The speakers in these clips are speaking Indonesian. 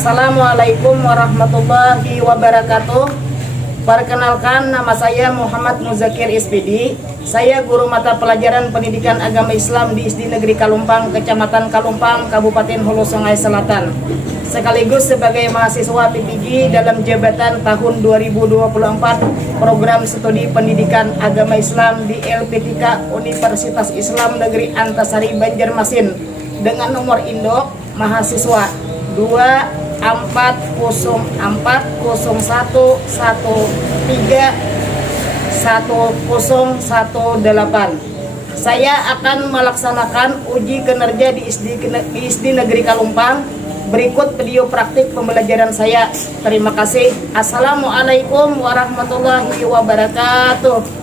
Assalamualaikum warahmatullahi wabarakatuh. Perkenalkan, nama saya Muhammad Muzakir SPD. Saya guru mata pelajaran pendidikan agama Islam di SD Negeri Kalumpang, Kecamatan Kalumpang, Kabupaten Hulu Sungai Selatan. Sekaligus sebagai mahasiswa PPG dalam jabatan tahun 2024 Program Studi Pendidikan Agama Islam di LP3 Universitas Islam Negeri Antasari Banjarmasin dengan nomor induk mahasiswa 2404101310118. Saya akan melaksanakan uji kinerja di SD Negeri Kalumpang. Berikut video praktik pembelajaran saya. Terima kasih. Assalamualaikum warahmatullahi wabarakatuh.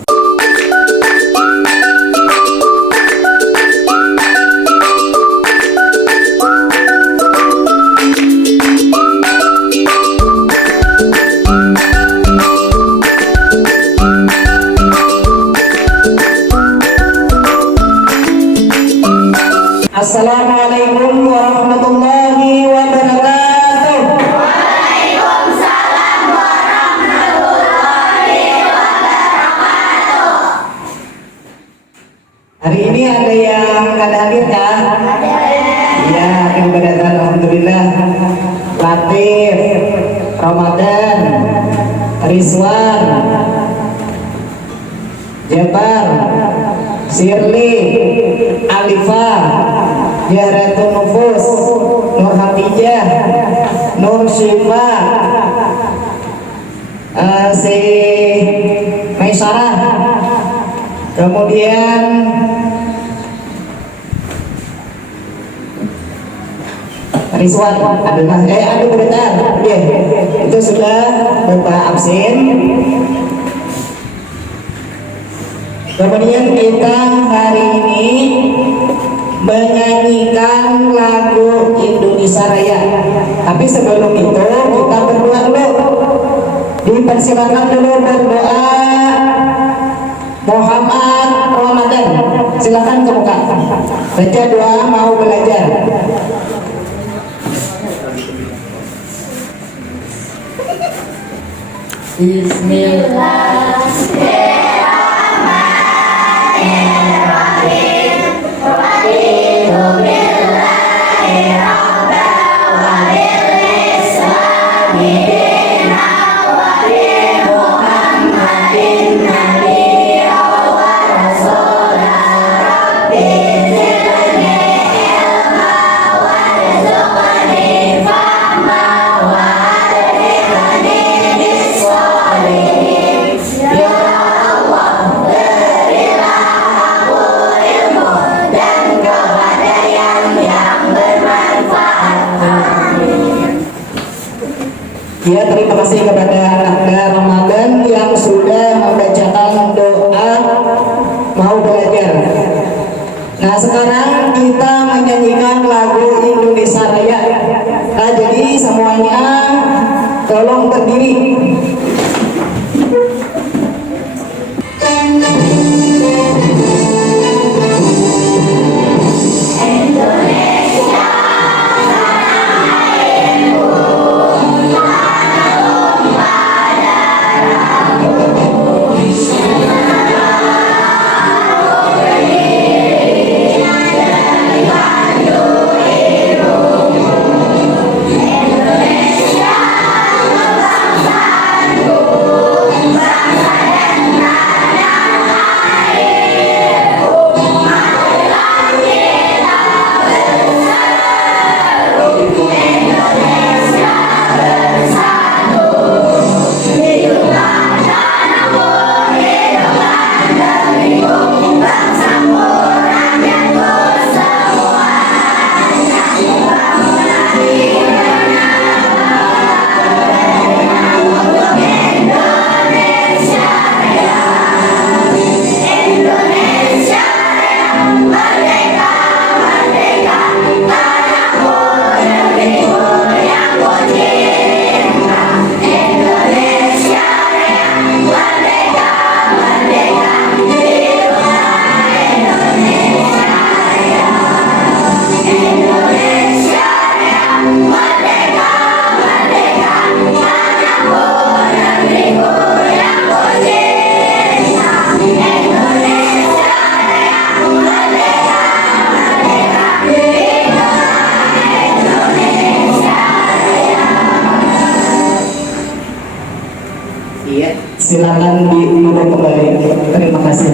Assalamualaikum warahmatullahi wabarakatuh. Waalaikumsalam warahmatullahi wabarakatuh. Hari ini ada yang nggak hadir kan? Ada. Iya, yang berdatang alhamdulillah. Latif, Ramadan, Rizwan, Jabar, Sirli, Alifa, Jaratun Nufus, Nur Hatijah, Nur Syifa, si Maisarah, kemudian Rizwan, aduh bentar, itu sudah Bapak absen. Kemudian kita hari ini menyanyikan lagu Indonesia Raya. Tapi sebelum itu kita berdoa dulu. Dipersilakan dulu berdoa. Muhammad Ramadan, silakan ke muka. Baca doa mau belajar. Bismillahirrahmanirrahim. Raditu billahi rabban wa bil islami dinan wa bi Muhammadin nabiyyan wa rasulan. Rabbi zidni ilma warzuqni fahma wa alhiqni bis-sholihin. Ya Allah, berilah aku ilmu dan kepandaian yang bermanfaat. Amin. Ya, terima kasih kepada Anda Ramadan yang sudah membacakan doa mau belajar. Nah, sekarang kita menyanyikan lagu Indonesia Raya. Nah, jadi semuanya tolong berdiri. Indonesia Silakan duduk kembali. Terima kasih.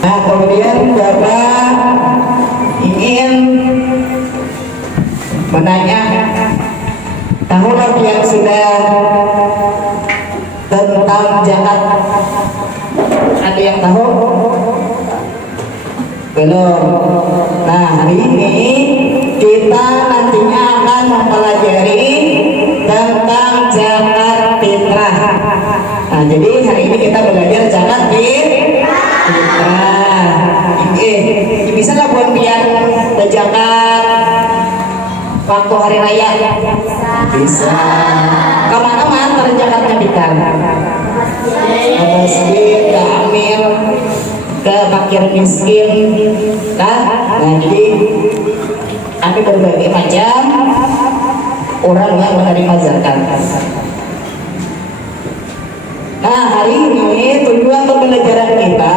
Nah, kemudian Bapak ingin menanya, tahulah yang sudah tentang zakat? Ada yang tahu? Belum. Nah, hari ini kita nantinya akan mempelajari tentang zakat fitrah. Nah, jadi hari ini kita belajar zakat fitrah. Bisa lah buat biar zakat waktu hari raya? Bisa. Kemana mana zakatnya kita? Ke masjid, ke amil, ke fakir miskin, nah jadi ada berbagai macam orang yang menerima zakat. Nah, hari ini tujuan pembelajaran kita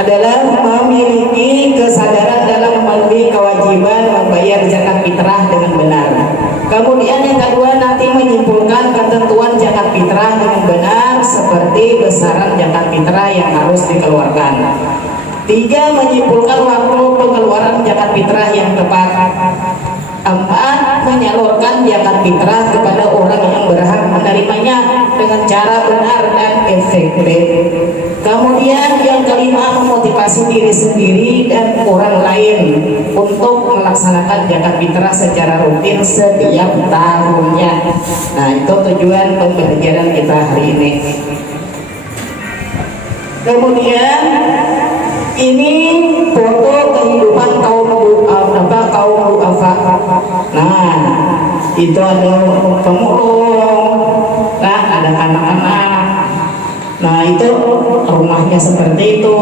adalah memiliki kesadaran dalam memenuhi kewajiban membayar zakat fitrah dengan benar. Kemudian yang kedua, nanti menyimpulkan ketentuan zakat fitrah dengan benar seperti besaran zakat fitrah yang harus dikeluarkan. Tiga, menyimpulkan waktu pengeluaran zakat fitrah yang tepat. Empat, menyalurkan zakat fitrah kepada orang yang berhak menerimanya dengan cara benar dan efektif. Kemudian yang kelima, memotivasi diri sendiri dan orang lain untuk melaksanakan zakat fitrah secara rutin setiap tahunnya. Nah, itu tujuan pembelajaran kita hari ini. Kemudian ini foto kehidupan kaum duafa. Nah, itu ada pemulung, nah ada anak-anak. Nah, itu rumahnya seperti itu.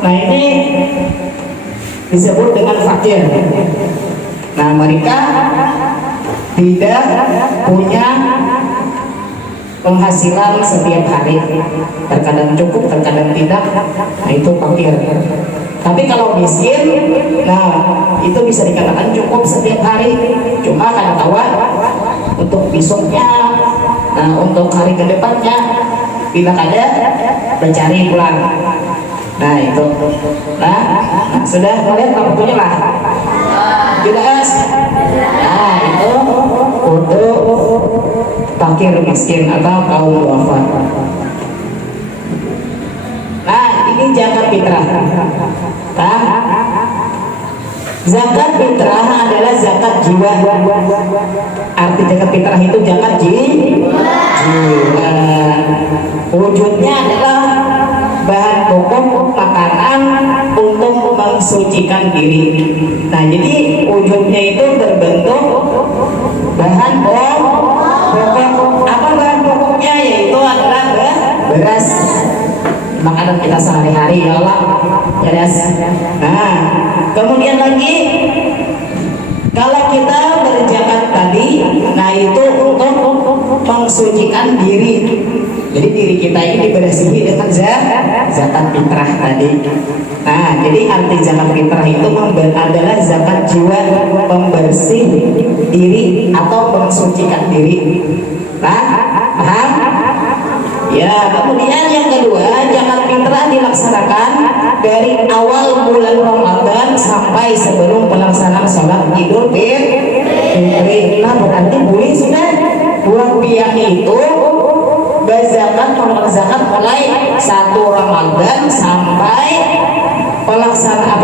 Nah, ini disebut dengan fakir. Nah, mereka tidak punya penghasilan setiap hari, terkadang cukup, terkadang tidak. Nah, itu fakir. Tapi kalau miskin, nah itu bisa dikatakan cukup setiap hari, cuma kadang-kadang untuk besoknya, nah untuk hari kedepannya tidak ada, mencari pulang. Nah itu, nah sudah melihat waktunya lah, jelas. Nah itu untuk fakir miskin atau kaum duafa. Nah ini zakat fitrah. Nah, zakat fitrah adalah zakat jiwa. Arti zakat fitrah itu zakat jiwa. Wujudnya adalah bahan pokok makanan untuk mensucikan diri. Nah, jadi wujudnya itu berbentuk bahan pokok. Apa bahan pokoknya? Yaitu adalah beras, makanan kita sehari-hari, ya Allah. Jelas. Nah, kemudian lagi kalau kita berzakat tadi, nah itu untuk mensucikan diri. Jadi diri kita ini dibersihi dengan zakat fitrah tadi. Nah, jadi arti zakat fitrah itu adalah zakat jiwa, pembersih diri atau mensucikan diri. Nah, paham? Ya, kemudian yang kedua, zakat fitrah dilaksanakan dari awal bulan Ramadan sampai sebelum pelaksanaan sholat Idul Fitri. Nah, berarti boleh sudah buat pihak itu berzakat, zakat mulai 1 Ramadan sampai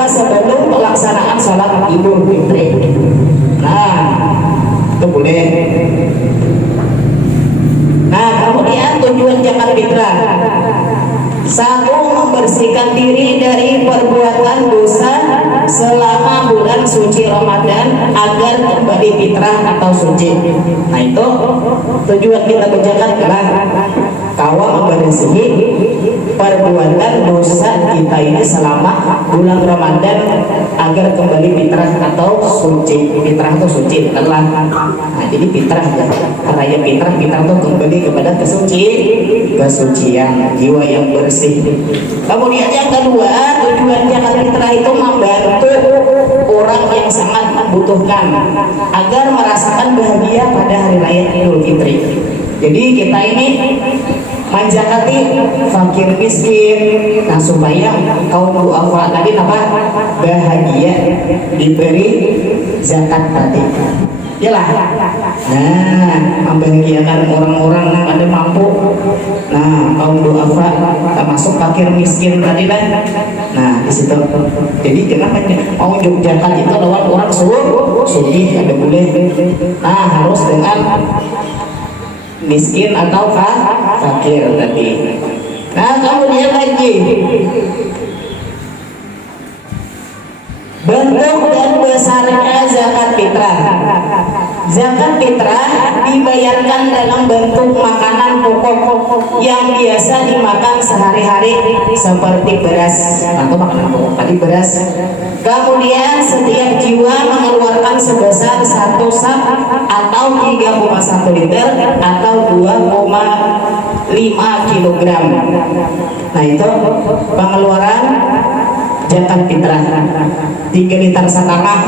sebelum pelaksanaan sholat Idul Fitri. Nah, itu boleh. Nah, kemudian tujuan zakat fitrah: 1. Membersihkan diri dari perbuatan dosa selama bulan suci Ramadan agar kembali fitrah atau suci. Nah, itu tujuan kita berzakat adalah kawa membersihi perbuatan dosa kita ini selama bulan Ramadan agar kembali fitrah atau suci. Fitrah atau suci adalah, nah jadi fitrah ya, karena fitrah itu kembali kepada kesucian jiwa yang bersih. Kemudian yang kedua, tujuan zakat fitrah itu membantu orang yang sangat butuhkan agar merasakan bahagia pada hari raya Idul Fitri. Jadi kita ini menjakati fakir miskin, nah supaya kaum duafa tadi apa bahagia diberi zakat tadi. Yalah, nah membahagiakan orang-orang yang ada mampu. Nah kaum duafa termasuk fakir miskin tadi lah. Nah di situ. Jadi kenapa mau zakat itu lewat orang sugih ada boleh. Nah harus dengan miskin atau fakir tadi. Nah kemudian lagi bentuk dan besarnya zakat fitrah. Zakat fitrah dibayarkan dalam bentuk makanan pokok yang biasa dimakan sehari-hari seperti beras atau makanan pokok tadi beras. Kemudian setiap jiwa mengeluarkan sebesar 1 sak atau 3,1 liter atau 2,5 kilogram. Nah itu pengeluaran zakat fitrah 3 liter setengah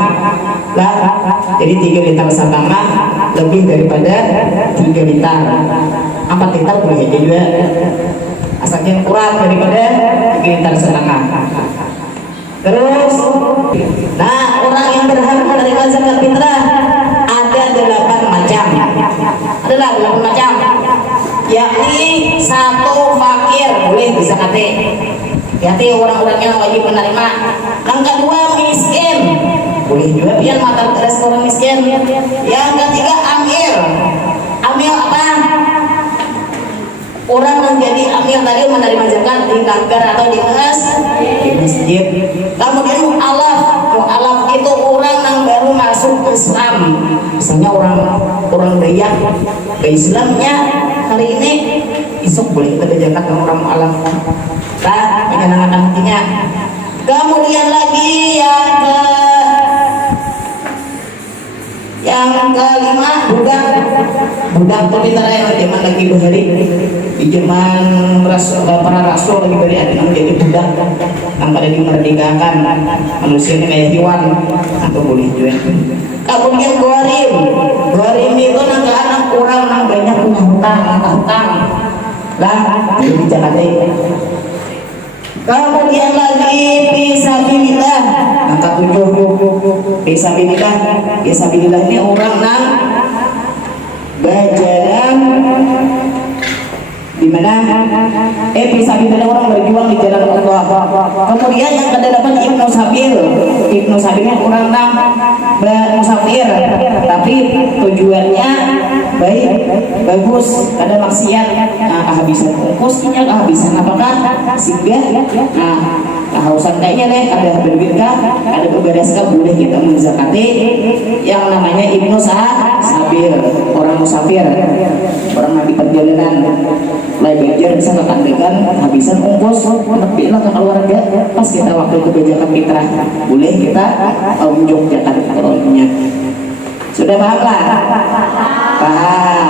lah, jadi 3 liter setengah lebih daripada 3 liter 4 liter boleh juga asalnya kurang daripada 3 liter setengah. Terus nah orang yang berhak menerima zakat fitrah ada 8 macam, adalah 8 macam, yakni 1 fakir boleh dizakati. Berarti orang-orangnya wajib menerima. Yang kedua miskin, boleh juga pian makan beras orang miskin. Yang ketiga amil. Amil apa? Orang menjadi amil tadi menerima zakat di kantor atau di masjid. Kemudian mu'alaf itu orang yang baru masuk Islam. Misalnya orang Dayak ke Islamnya hari ini, isuk boleh ada zakat dengan orang mu'alaf. Nah, menyenangkan hatinya. Kemudian lagi yang kelima budak tuh kita yang zaman lagi berhari di zaman para rasul lagi beri arti menjadi budak yang pada dimerdekakan manusia ini kayak hewan atau boleh juga. Kemudian gorim itu naga anak orang yang banyak punya hutang lah jadi jangan deh. Kemudian lagi fisabilillah, angka 7 fisabilillah ini orang yang berjalan di mana fisabilillah orang berjuang di jalan Allah. Kemudian yang ke-8 Ibnu Sabil ini orang yang musafir tapi tujuannya baik bagus, ada maksiat, nah kehabisan ongkosnya, kehabisan apakah singgah, nah kehausan kayaknya deh ada berbeda, ada beberes boleh kita menzakati yang namanya Ibnu Sabil, orang musafir, orang di perjalanan mulai belajar bisa kekandekan kehabisan ongkos lebih lah ke keluarga, pas kita waktu itu zakat fitrah boleh kita unjuk zakat fitrahnya. Sudah paham lah? Paham.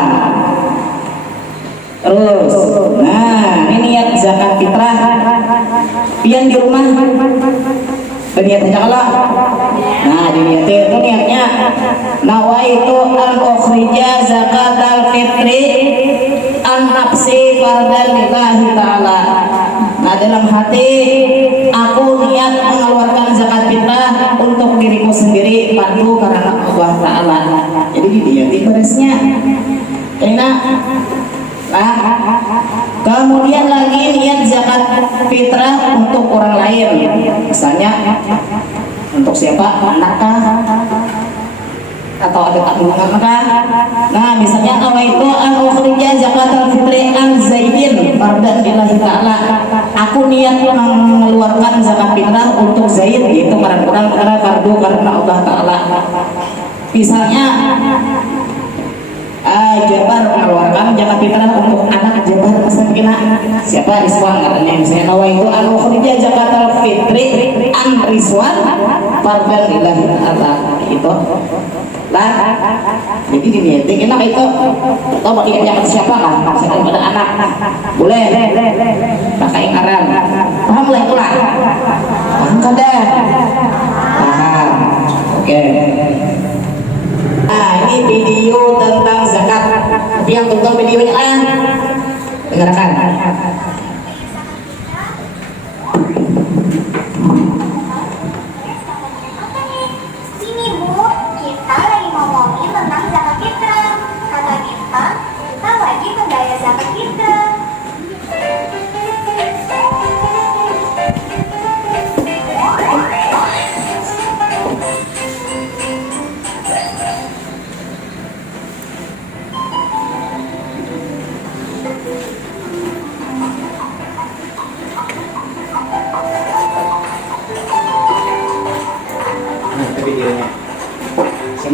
Terus, nah ini niat zakat fitrah. Pian di rumah berniat aja kalau. Nah diniatin itu niatnya. Nawaitu an ukhrija zakatal fitri an nafsi fardan lillahi ta'ala. Nah dalam hati aku niat mengeluarkan zakat fitrah untuk diriku sendiri fardu karena Allah Ta'ala. Jadi diniatin beresnya enak. Nah kemudian lagi niat zakat fitrah untuk orang lain, misalnya untuk siapa, anak atau ada tanggungan kah? Nah misalnya kalau itu aku kerja zakatul fitri an Zaidin fardan lillahi ta'ala, aku niat mengeluarkan zakat fitrah untuk Zaid, yaitu orang fardu karena Allah Ta'ala. Misalnya Jabar mengeluarkan zakat fitrah untuk anak Jabar, misalnya siapa, Rizwan katanya, misalnya nawa itu anu kerja zakatul fitri an Rizwan fardan lillahi ta'ala, itu lah. Jadi diniatin enak itu, atau pakai zakat siapa kan, misalkan pada anak boleh pakai ngaran, paham lah itulah, paham kada, paham, oke.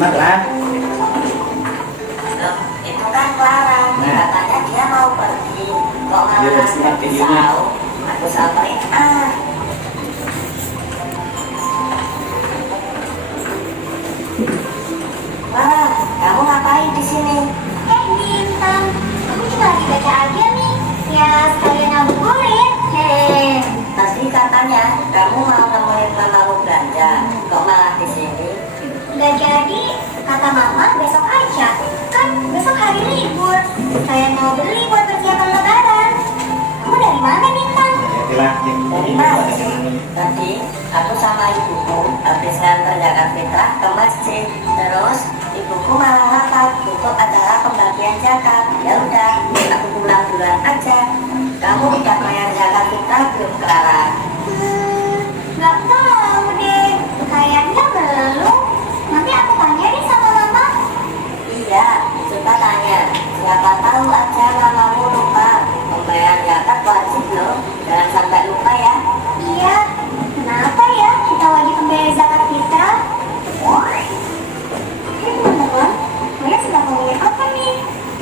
simaklah. Itu kan Clara, Nah. katanya dia mau pergi, kok Dia udah malah simak videonya. tahu. Aku samperin Wah, kamu ngapain di sini? Bintang, aku cuma lagi baca aja nih. Ya, sekalian ngabuburit. Tadi katanya kamu mau nemuin mamamu belanja, kok malah di sini? Nggak jadi, kata mama besok aja. Kan besok hari libur. Saya mau beli buat persiapan lebaran. Kamu dari mana, Bintang? Dari mana sih? Tadi aku sama ibuku habis nganter zakat fitrah ke masjid. Terus ibuku malah ngapal untuk acara pembagian zakat. Ya udah, aku pulang duluan aja. Kamu udah bayar zakat fitrah belum, Clara? Nggak tahu deh. Kayaknya belum. Nanti aku tanya deh sama mama. Iya, coba tanya. Siapa tahu aja mamamu lupa. Pembayaran zakat wajib loh. Jangan sampai lupa ya. Iya, kenapa ya kita wajib membayar zakat fitrah? Teman-teman, kalian sedang ngomongin apa nih?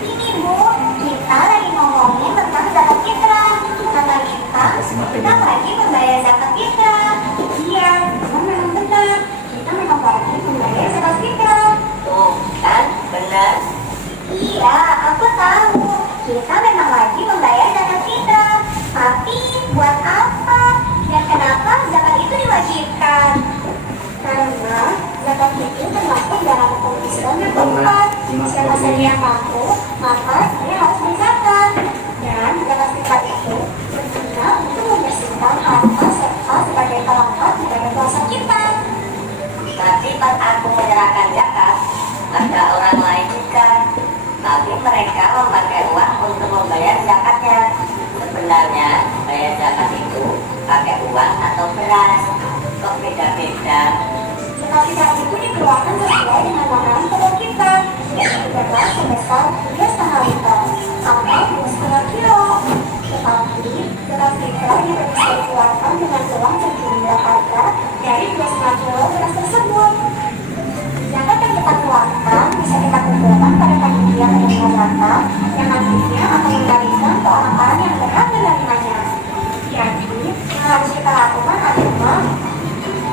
Ini Bu, kita lagi ngomongin tentang zakat fitrah. Kata kita wajib membayar zakat fitrah. Iya, memang benar. Kita memang wajib membayar zakat fitrah. Tuh, kan? Benar. Iya, aku tahu. Kita memang wajib membayar zakat fitrah. Tapi buat apa? Dan kenapa zakat itu diwajibkan? Karena zakat itu termasuk dalam hukum Islam yang keempat. Siapa saja yang mampu, maka dia harus berzakat. Dan zakat fitrah itu berguna untuk membersihkan harta serta sebagai pelengkap ibadah puasa kita. Nanti pas aku menyerahkan zakat, ada orang lain juga. Tapi mereka memakai uang untuk membayar zakatnya. Sebenarnya bayar zakat itu pakai uang atau beras. Kok beda-beda? Zakat fitrah itu dikeluarkan sesuai dengan makanan pokok kita, yaitu beras sebesar 3,5 liter atau 2,5 kilo. Tetapi zakat fitrah yang bisa dikeluarkan dengan uang sejumlah harga dari 2,5 kilo beras tersebut. Zakat yang kita keluarkan bisa kita kumpulkan pada panitia penerima zakat yang nantinya akan membagikan ke orang-orang yang berhak menerimanya. Jadi, yang harus kita lakukan adalah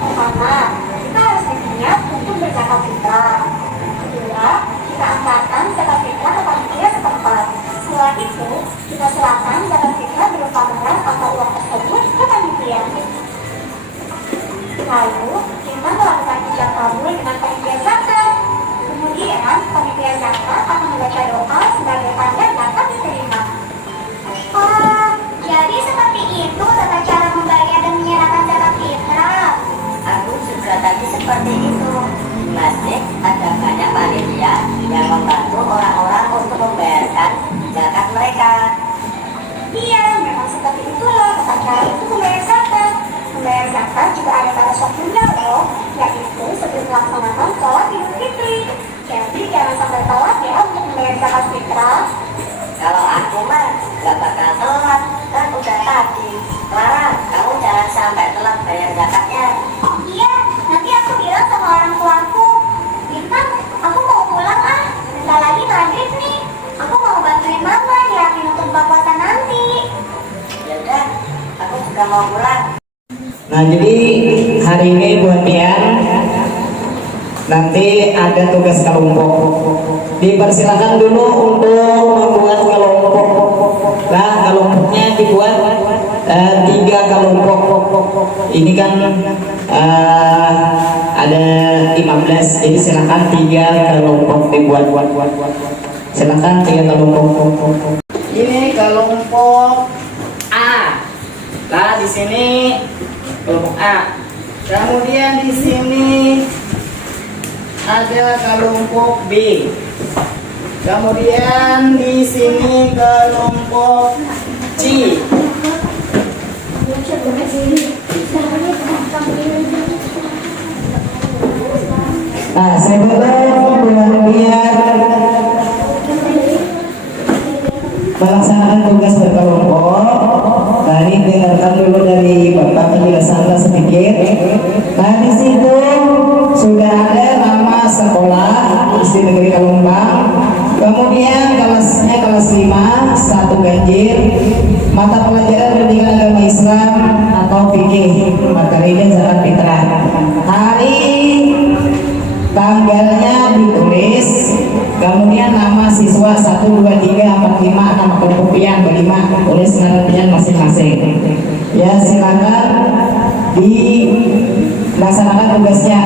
pertama, kita harus berniat untuk berzakat fitrah. Kedua, kita angkatkan zakat fitrah ke panitia setempat. Setelah itu, kita serahkan zakat fitrah berupa beras atau uang tersebut ke panitia. Lalu, kita melakukan ijab kabul dengan panitia zakat. Kemudian, panitia zakat akan membaca doa sebagai tanda zakat diterima. Oh, jadi seperti itu tata cara membayar dan menyerahkan zakat fitrah. Aku juga tadi seperti itu. Di masjid ada banyak panitia yang membantu orang-orang untuk membayarkan zakat mereka. Iya, memang seperti itulah tata cara itu membayar zakat. Membayar zakat juga ada pada sunnah loh, yaitu sebelum melaksanakan sholat Idul Fitri. Jadi jangan sampai telat ya untuk membayar zakat fitrah. Kalau aku mah gak bakal telat, kan udah tadi. Clara, kamu jangan sampai telat bayar zakatnya. Iya, nanti aku bilang sama orang tuaku. Bintang, aku mau pulang ah. Bentar lagi maghrib nih. Aku mau bantuin mama nyiapin untuk buka puasa nanti. Ya udah, aku juga mau pulang. Nah, jadi hari ini buat Tian nanti ada tugas kelompok. Dipersilakan dulu untuk membuat kelompok. Nah, kelompoknya dibuat 3 kelompok. Ini kan ada 15. Jadi silakan 3 kelompok dibuat. Silakan 3 kelompok. Ini kelompok A. Nah, di sini kelompok A. Kemudian di sini ada kelompok B. Kemudian di sini kelompok C. Nah, saya buat biar melaksanakan tugas berkelompok. Tadi dengarkan dulu dari Bapak penjelasannya sedikit. Nah, di situ sudah ada nama sekolah satu ganjil mata pelajaran pendidikan agama Islam atau fikih materinya zakat fitrah. Hari tanggalnya ditulis, kemudian nama siswa 1, 2, 3, 4, 5, nama kelompoknya berlima, tulis nama masing-masing. Ya, silakan dilaksanakan tugasnya.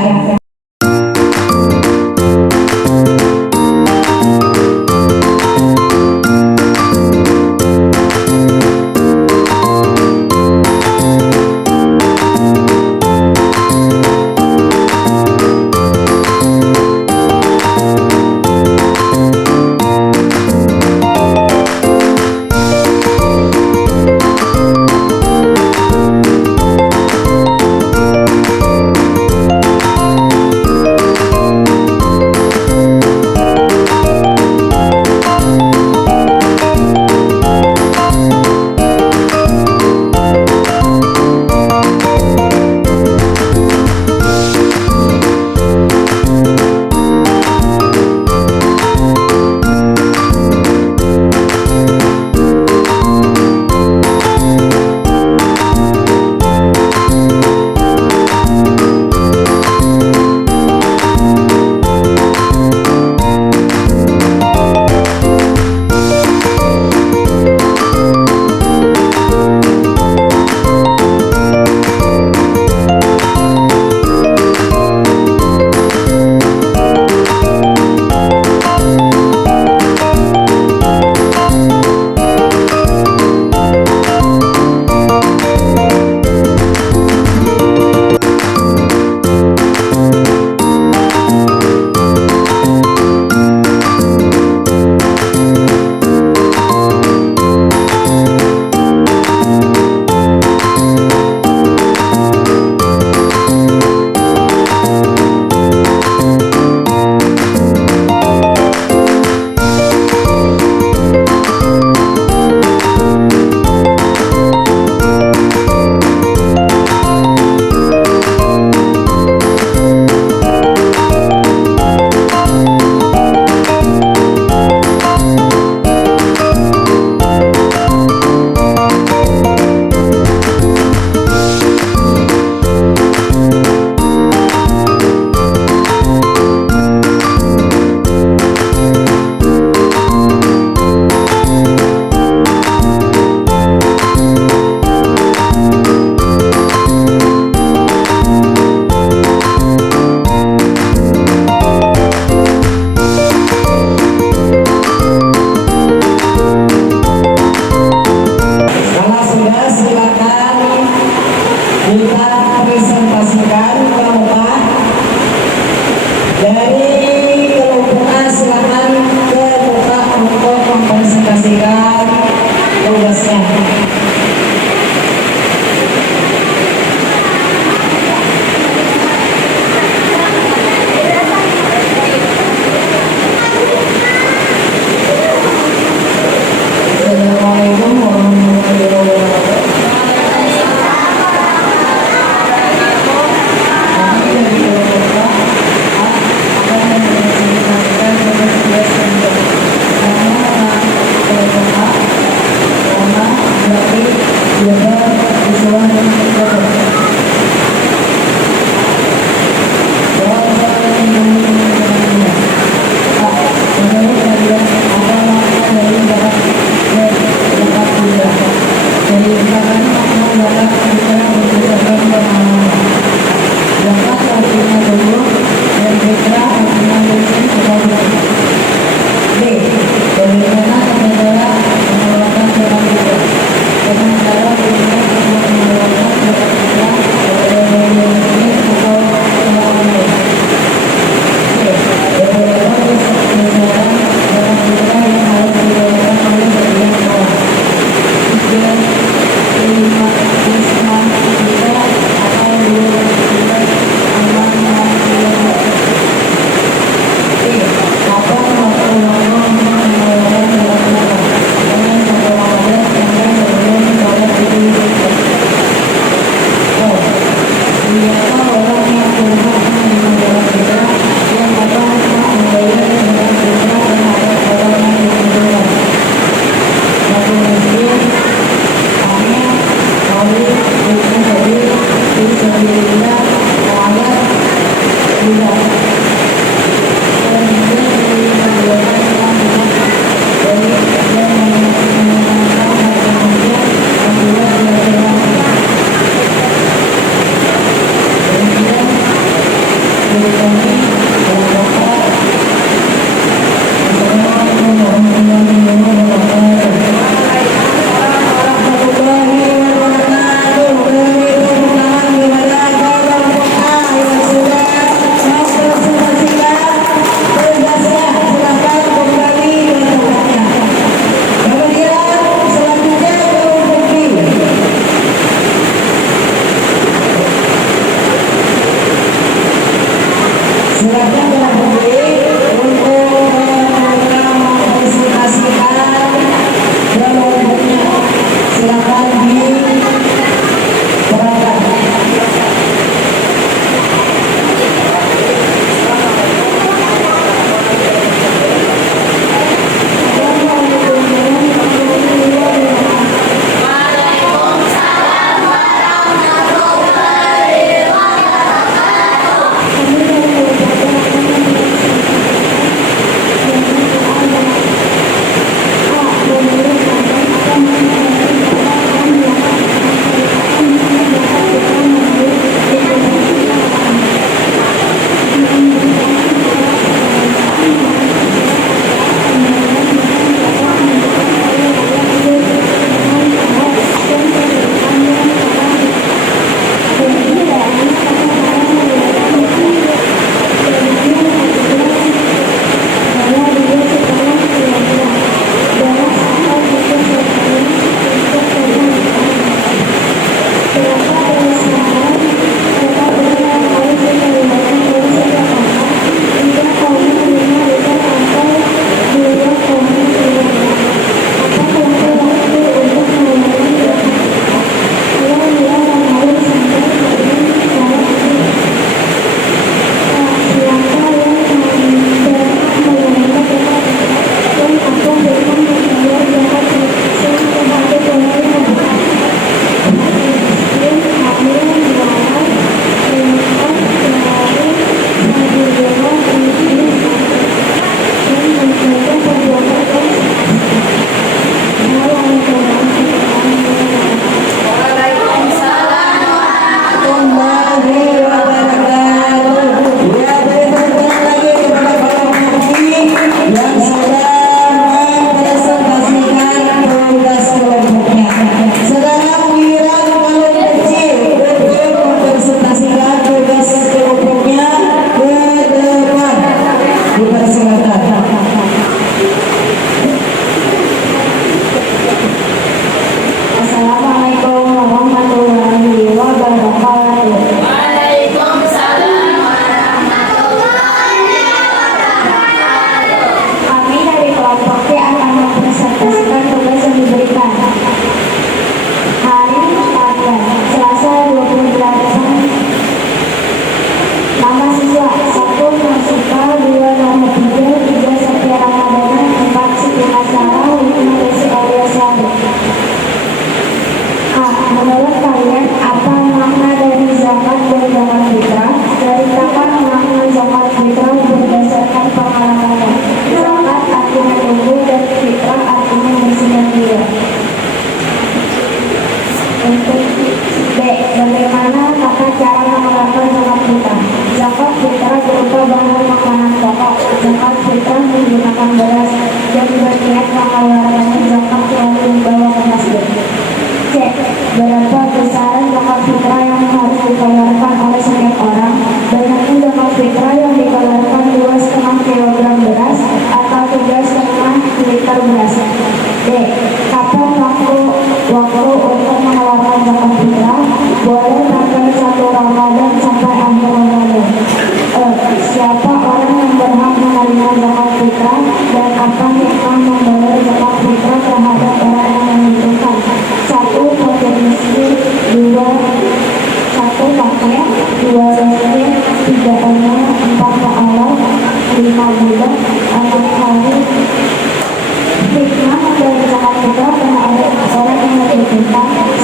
fisabilillah ayat 2. Silakan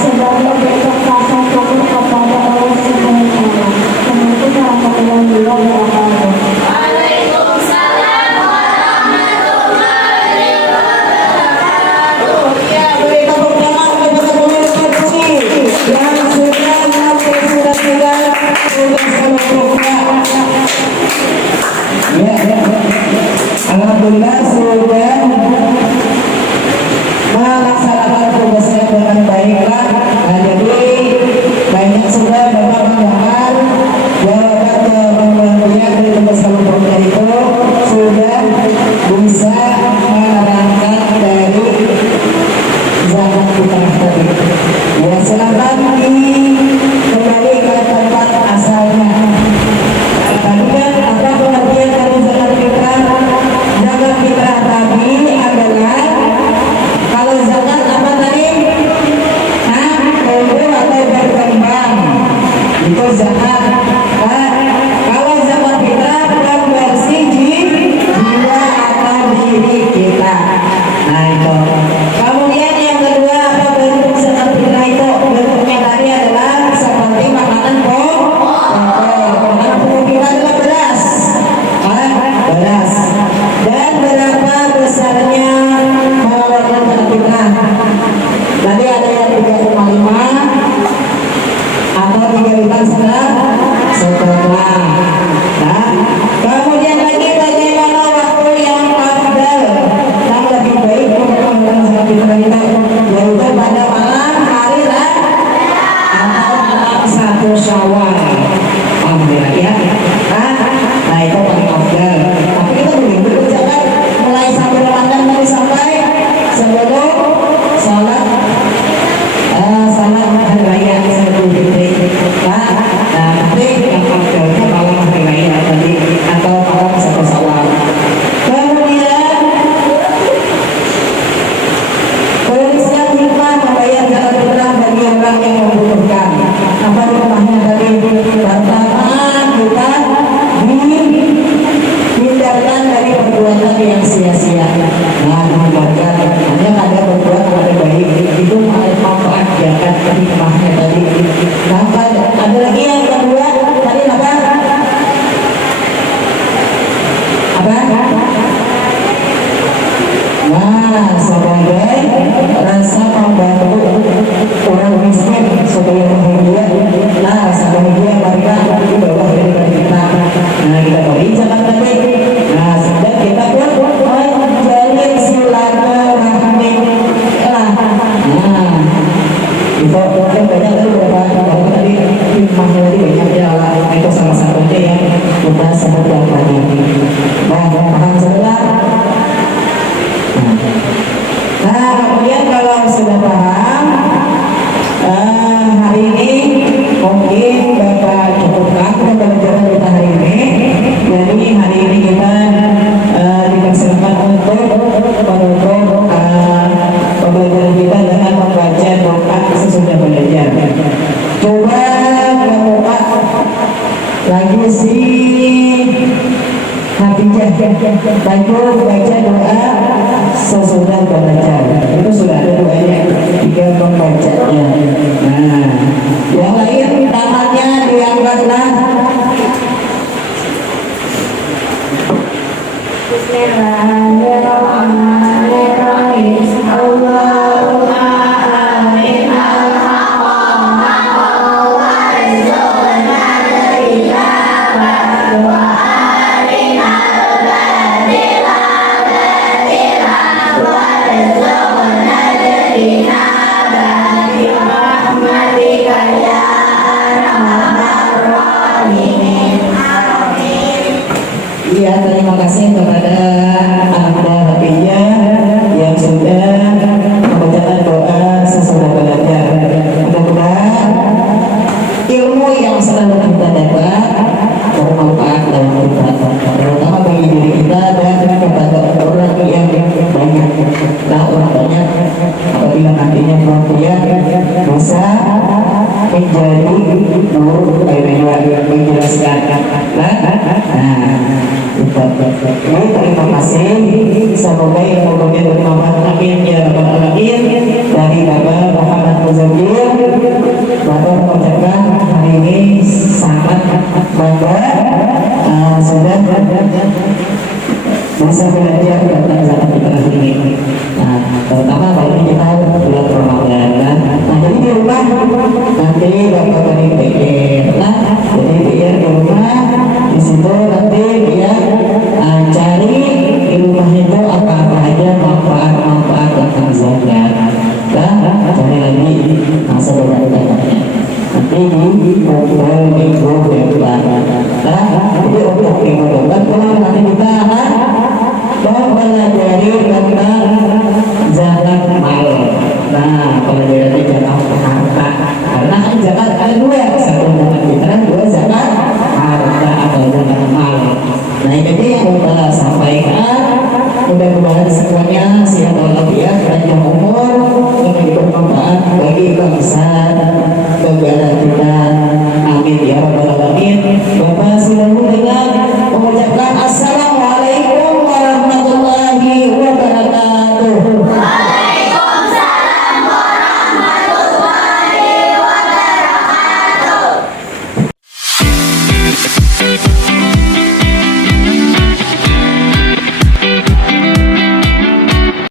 sebagai bentuk rasa syukur kepada Allah Subhanahu zakat. Kalau zakat fitrah bukan bersih jiwa atau diri kita. Nah itu. Kemudian yang kedua, apa bentuk zakat fitrah itu? Bentuknya tadi adalah seperti makanan pokok. Makanan pokok kita adalah beras. Beras. Dan berapa besarnya mengeluarkan zakat fitrah? Tadi ada yang 3,5 atau 3 liter setengah. Nah, kemudian lagi bagaimana waktu yang afdal, yang lebih baik untuk mengeluarkan zakat fitrah itu, yaitu pada malam hari atau malam 1 Syawal. Alhamdulillah ya. Nah itu paling afdal. Tapi kita boleh berjalan mulai sampai Ramadan tadi sampai sebelum salat hari raya Idul Fitri. Nah, nanti yang afdalnya malam hari raya tadi atau malam 1 Syawal. Kemudian perincian hikmah membayar zakat fitrah bagi orang yang membutuhkan. Apa hikmahnya tadi? Pertama, kita dihindarkan dari perbuatan yang sia-sia. Nah, dihindarkan. Hanya ada perbuatan yang baik itu manfaat zakat hikmahnya tadi. Nah, ada lagi yang kedua tadi apa? Nah, sebagai rasa membantu orang miskin supaya bahagia. Nah, rasa bahagia mereka di bawah daripada kita. Nah, kita beri zakat tadi. Nah, sedang kita pun menjalin silaturahmi. Nah, itu kan banyak tadi beberapa tadi hikmahnya tadi banyak ya. Itu salah satunya yang kita sebutkan tadi. Nah, paham sebelah. Nah, kemudian kalau sudah paham, hari ini mungkin Bapak cukupkan pembelajaran kita hari ini. Jadi hari ini kita dipersilakan untuk menutup pembelajaran kita dengan membaca doa sesudah belajar. Coba buka lagi si Hafijah, baca doa sesudah belajar. Itu sudah ada doanya, tinggal membacanya. Nah, yang lain tangannya diangkatlah. Bismillahirrahmanirrahim. Allahumma arinal haqqa haqqan warzuqna ittiba'ahu wa arinal batila batila warzuqna ijtinabahu bi rahmatika ya arhamar rahimin. Iya, terima kasih kepada Anda Hafijah yang sudah membacakan doa sesudah belajar. Mudah-mudahan ilmu yang selalu kita dapat bermanfaat dalam kita, terutama bagi diri kita dan kepada orang yang banyak. Nah, orang banyak apabila nantinya kemudian bisa menjadi guru yang menjelaskan. Nah, terima kasih. Semoga yang kemudian bermanfaat. Amin ya rabbal alamin. Dari Bapak Muhammad Muzakir, Bapak mengucapkan hari ini sangat bangga sudah bisa belajar tentang zakat fitrah ini. Nah, terutama kalau kita bulan Ramadan. Nah, jadi di rumah nanti Bapak tadi pikir, jadi biar di rumah di situ nanti dia cari di rumah itu apa aja manfaat tentang zakat. Cari lagi sebenarnya. Nanti di minggu depan. Jadi untuk minggu depan